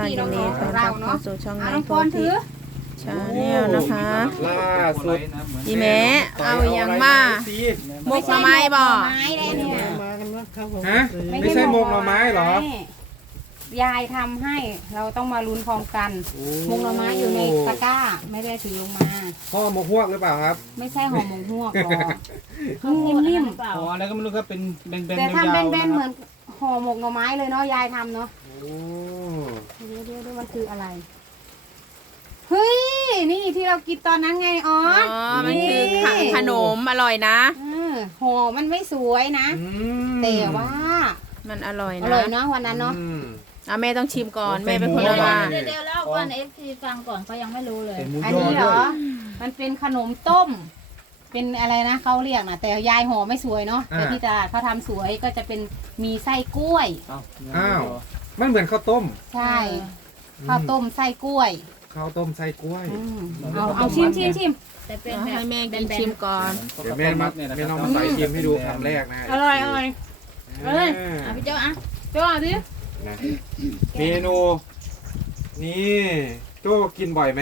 ยินดีต้อนรับเข้าสู่ช่องในน้องโพปอนธิถือชาแนลนะคะล่าสุดอีแม่เอาอย่างมาหมกหน่อไม้บ่ไม้ได้เนี่ยฮะไม่ใช่หมกหน่อไม้เหรอยายทำให้เราต้องมาลุ้นพร้อมกันหมกหน่อไม้อยู่ในตะกร้าไม่ได้ถือลงมาพ่อหมกฮวกหรือเปล่าครับไม่ใช่ห่อหมกฮวกหรอกนิ่มอ๋อแล้วก็ไม่รู้ครับเป็นแบนๆๆแต่ยาวทำๆแบนๆนะเหคมืรัอบ นห่อหมกหน่อไม้เลยเนาะยายทำเนาะโอ้เดี๋ยวมันคืออะไรเฮ้ยนี่ที่เรากินตอนนั้นไงอ๋ออ๋อมันคือขนมอร่อยนะห่อมันไม่สวยนะ แต่ว่ามันอร่อยอนะร่อยเนาะวันนั้นเนาะอ่ะแม่ต้องชิมก่อนแม่เป็นคนเอามาเดี๋ยวแล้วก่อนFC ฟังก่อนเขายังไม่รู้เลยเป็นหมูอันยอนี้เหรด้วอย มันเป็นขนมต้ม เป็นอะไรนะเขาเรียกนะแต่ยายห่อไม่สวยเนาะแต่ที่ตลาดเขาทำสวยก็จะเป็นมีไส้กล้วยอ้าวมันเหมือนข้าวต้มใช่ข้าวต้มไส้กล้วยข้าวต้มไส้กล้วยเอาชิมแต่เป็นเอาแบให้บแม่กินชิมก่อนเดี๋ยวแม่น้องมาใส่ชิมให้ดูคำแรกนะอร่อยอร่อยอ่ะพี่เจ้าอ่ะเจ้าดินะเมนูนี่โจ้กินบ่อยไหม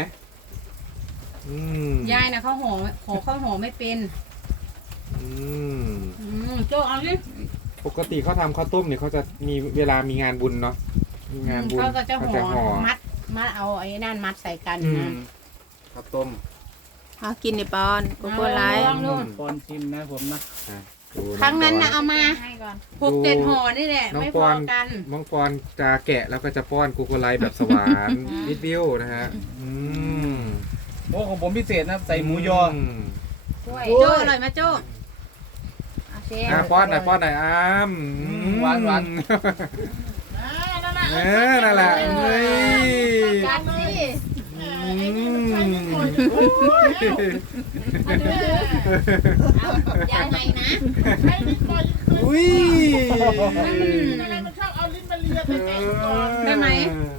ยายนะเขาห่อไม่เป็นอืมโจ้เอาดิปกติเขาทำข้าวต้มเนี่ยเขาจะมีเวลามีงานบุญเนาะมีงานบุญเขาก็จะห่ห่ออมัดเอาไอ้นั่นมัดใส่กันอืนะมข้าวต้มเอากินดิปอนโกโก้ไลท์ลองดูปอนชิมนะผมนะดูครั้งนั้นนะเอามาให้ก่อน 6-7 ห่อนี่แหละน้องไม่ปพออน กันน้องปอนจะแกะแล้วก็จะป้อนกูโกไลแบบสวาน วิดวิวนะฮะมโอ้ของผมพิเศษนะใส่หมูยอมโจ้อร่อยไหมโจ้โอเคป้อนหน่อยป้อนหน่อยอ้ามหวานนั่นแหละเฮ้ยกันสิอืมยายให้นะอุ้ยได้ไหม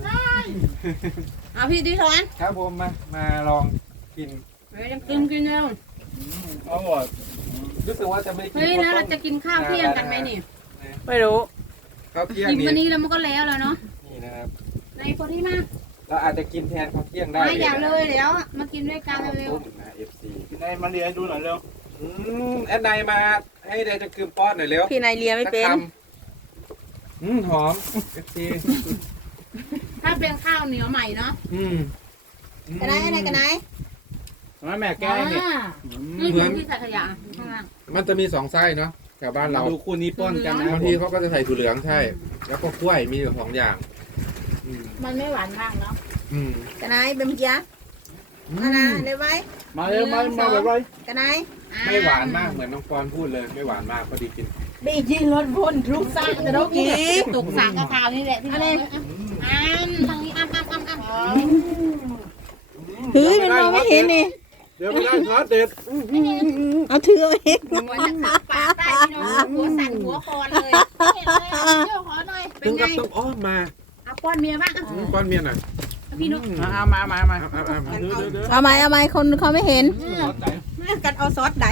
เอาพี่ดิฉันครับผมมาลองกินกินแล้วอร่อยรู้สึกว่าจะไม่ได้กินเฮ้ยนะข้เราวต้มจะกินข้าวเที่ยงกันไหมนี่ไม่รู้ข้าวเที่ยงกินวันนี่นี้แล้วมันก็แล้วแล้วเนาะนี่นะครับในคนที่มาเราอาจจะกินแทนข้าวเที่ยงได้ไม่อยากเลยเดี๋ยวมากินด้วยกันเร็วต้มนะ FC ในมาเรียนดูหน่อยเร็วแอนไนมาให้เดนจะคืมป้อนหน่อยเร็วพี่นายเลียไม่เป็นสักคำหอม FC ๆถ้าเป็นข้าวเหนียวใหม่เนาะกันไหนแม่แก้เนี่ยนี่คือที่ใส่ขยะข้างล่างมันจะมีสองไส้เนาะแถวบ้านเราดูคู่นี้ป้อนกันนะบางทีเขาก็จะใส่ถั่วเหลืองใช่ แล้วก็กล้วยมีอยู่สองอย่าง อืมมันไม่หวานมากเนาะอืมกันไหนเป็นเมื่อกี้อันน่ะได้ไว้มาเร็วมาไวกันไหนไม่หวานมากเหมือนน้องปอนพูดเลย ไม่หวานมากพอดีกินบีจีรถพ่นทุกสร้างแต่เรากินตุกสางกระขาวนี่แหละที่เราทางนี้อ้ำเฮ้ยมันมองไม่เห็นนี่เดี๋ยวไม่ได้ซอสเด็ดเอาถือเอาเองหัวจะเข้าปากได้พี่น้องหัวสั่นหัวคอนเลยเห็นเลยอ่ะเจ้าขอหน่อยเป็ถึนงไงกับต้องอ้อมมาเอาป้อนเมียบ้างป้อนเมียหน่อยพี่นุ๊กเอามาเอาเอาไหมคนเขาไม่เห็นกันเอาซอสไหน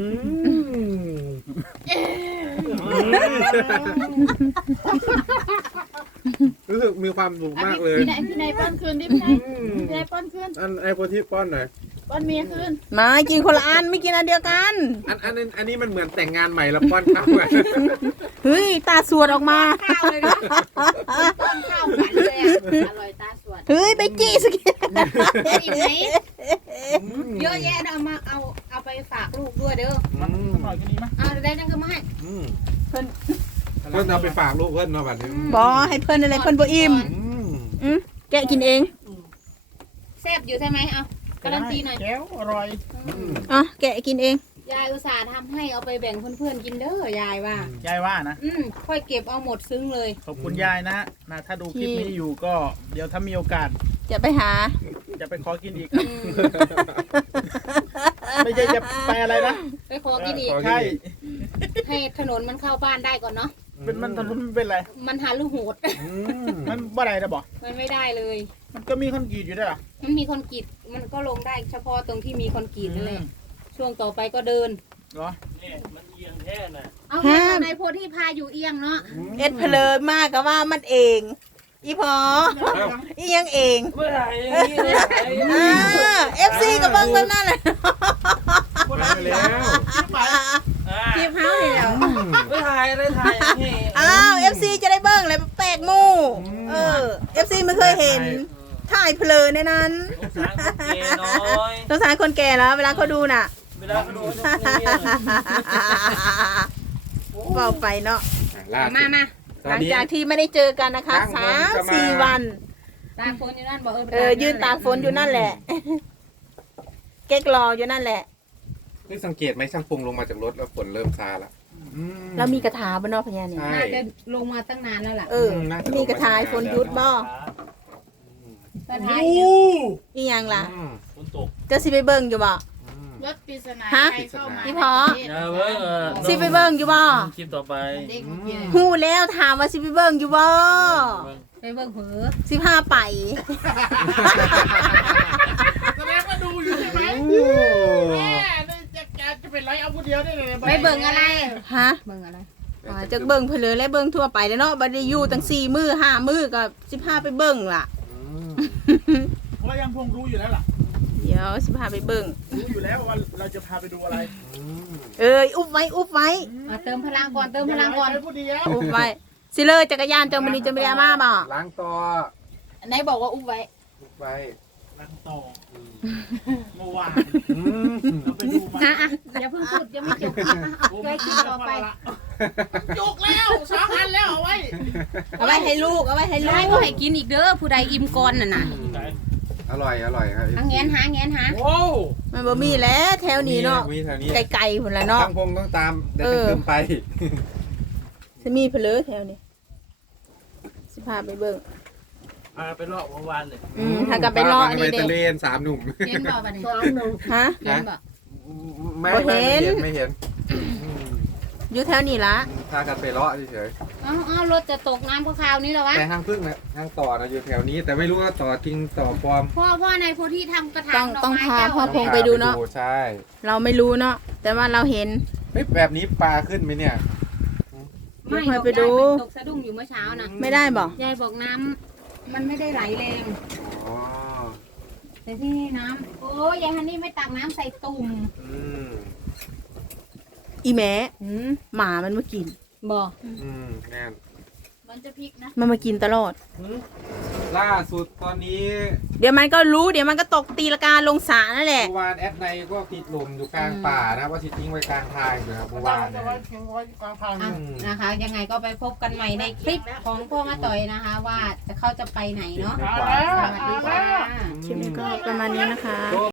รู้สึกมีความสุขมากเลยพี่นายป้อนคืนดิพี่นายป้อนคืนอันไอ้โพธิป้อนหน่อยป้อนเมียคืนมากินคนละอันไม่กินอันเดียวกันอันนี้มันเหมือนแต่งงานใหม่แล้วป้อนข้าวอะเฮ้ยตาสวดออกมาข้าวเลยเนาะป้อนข้าวหวานเลยอร่อยตาสวดเฮ้ยไปจี้สกินอีกไหมเยอะแยะเอามาเอาไปฝากลูกด้วยเด้อหน่อยก็ดีมั้ยเอาได้นั่นก็มาให้เพื่อนเอาไปฝากลูกเพื่อนเนาะบัดนี้บอให้เพิ่นอะไรเพิ่นบ่อิ่มแกะกินเองแซ่บอยู่ใช่ไหมเอาการันตีหน่อยแก้วอร่อยอ่ะแกะกินเองยายอุตส่าห์ทำให้เอาไปแบ่งเพื่อนๆกินเด้อยายว่ายายว่านะค่อยเก็บเอาหมดซึ้งเลยขอบคุณยายนะถ้าดูคลิปนี้อยู่ก็เดี๋ยวถ้ามีโอกาสจะไปหาจะไปขอกินอีกครับไม่ใช่จะไปอะไรนะไปขอกินอีกใช่ให้ถนนมันเข้าบ้านได้ก่อนเนาะมันถนนมันเป็นไรมันหาลูกโหดมันบ่ได้นะบอกมันไม่ได้เลยมันก็มีคอนกรีตอยู่ด้วยเหรอมันมีคอนกรีตมันก็ลงได้เฉพาะตรงที่มีคอนกรีตนั่นแหละช่วงต่อไปก็เดินเหรอเอาเห็นในโพธิพาอยู่เอียงเนาะเอ็ดเพลินมากก็ว่ามันเองอีพอเอ้าอียังเองเมื่อไหร่อย่างนี้เมื่อไหร่ FC กับเบิ้งแบบนั้นเลยไปแล้วคลิปเฮานี่แหล้วไม่ถ่ายอะไรถ่ายอย่างนี้อ้าว FC จะได้เบิ้งเลยแปลกหมู่FC ไม่เคยเห็นถ่ายเพลินในนั้นสงสารคนเกย์น้อยสงสารคนแก่แล้วเวลาเขาดูน่ะเวลาเขาดูเขาจะเงี้ยเบาไปเนาะล่าสุดมาตหอนลังนี้จากที่ไม่ได้เจอกันนะคะนั่งจะมา 3-4 วันตากฝนอยู่นั่นบอกยืนตากฝนอยู่นั่นแหละ เก๊กรออยู่นั่นแหละนี่สังเกตไหมช่างปรุงลงมาจากรถแล้วฝนเริ่มซาละแล้วมีกระถาบนนอกพญาเนี่ยใช่น่าจะลงมาตั้งนานแล้วล่ะน่าจะมีกระถายฝนหยุดบ่กระทายอีหยังล่ะอืมฝนตกจะสิไปเบิ่งอยู่บ่อืมรถปริศนาฮะใครเข้ามาพี่พออย่าเพิ่งสิไปเบิ่งอยู่บ่คลิปต่อไปเด็กเมื่อกี้เนี่ยฮู้แล้วถามว่าสิไปเบิ่งอยู่บ่ไปเบิ่งเผลอสิพาไปแสดงว่าดูอยู่ใช่ไหมโอ้แม่จะเป็นไรเอาผู้เดียวได้เลยไปเบิ่งอะไรฮะเบิ่งอะไรจะเบิ่งเพนเลยและเบิ่งทั่วไปแล้วเนาะบ่ได้อยู่ตั้ง4มื้อ5มื้อก็สิพาไปเบิ่งล่ะเพราะยังคงรู้อยู่แล้วล่ะเดี๋ยวสิพาไปเบิ่งรู้อยู่แล้วว่าเราจะพาไปดูอะไรอุบไว้อุบไว้มาเติมพลังก่อนเติมพลังก่อนผู้เดียวอุบไว้สิเลยจักรยานเจ้ามื้อนี้จะไม่ได้เอามาบ่ล้างต่อไหนบอกว่าอุบไว้ทุกไว้ลังต่อเมื่อวานอืมเราไปดูมาอ่ะอย่าเพิ่งพูดยังไม่จบใกล้คิดต่อไปจุกแล้ว2 อันแล้วเอาไว้เอาไว้ให้ลูกเอาไว้ให้ลูได้กก็ให้กินอีกเด้อผู้ใดอิ่มก่อนน่ะอร่อยครับหาแงนหาโอ้มันบ่มีแล้วแถวนี้เนาะมีแถวนี้ไกลๆพุ่นละเนาะช่างพงต้องตามเดินขึ้นไปสิมีเพนเลยแถวนี้สิพาไปเบิ่งพาไปรอบเมื่อวานเลยถ้ากลับไปรออันนี้ไปเด็ตะเลน3 หนุ่มเห็นบ่บัดนี้ฮะเห็นบ่บ่เห็นไม่เห็นอยู่แถวนี้ละพากันไปเลาะเฉยอ้าวรถจะตกน้ำคราวนี้แล้ววะแต่ห้างพึ่งนะห้างต่อนะอยู่แถวนี้ แต่ไม่รู้ว่าต่อจริงต่อปลอมพ่อในผู้ที่ทำกระถางต้องดกไม้พาเจ้พ่อพงไปดูเนาะใช่เราไม่รู้เนาะแต่ว่าเราเห็นเฮ้ยแบบนี้ปลาขึ้นไหมเนี่ยไม่เดี๋ยวค่อยไปดูตกสะดุ้งอยู่เมื่อเช้าน่ะไม่ได้บอกยายบอกน้ำมันไม่ได้ไหลแรงอ๋อแต่ที่นี่น้ำโอ้ยายฮันนี่ไม่ตักน้ำใส่ตุ่มอืมอีแม่หมามันมากินบอกแน่นมันจะพลิกนะมันมากินตลอดล่าสุดตอนนี้เดี๋ยวมันก็รู้เดี๋ยวมันก็ตกตีละกาลงสระนั่นแหละเมื่อวานแอดในก็ติดลมอยู่กลางป่านะว่าทิ้งไว้กลางทางอยู่ครับเมื่อวานจะนะไว้ทิ้งไว้กลางทางอ่ะนะคะ ยังไงก็ไปพบกันใหม่ในคลิปของพ่อมาต่อยนะคะ ว่าเขาจะไปไหนเนาะดีกว่าสวัสดีค่ะคลิปนี้ก็ประมาณนี้นะคะ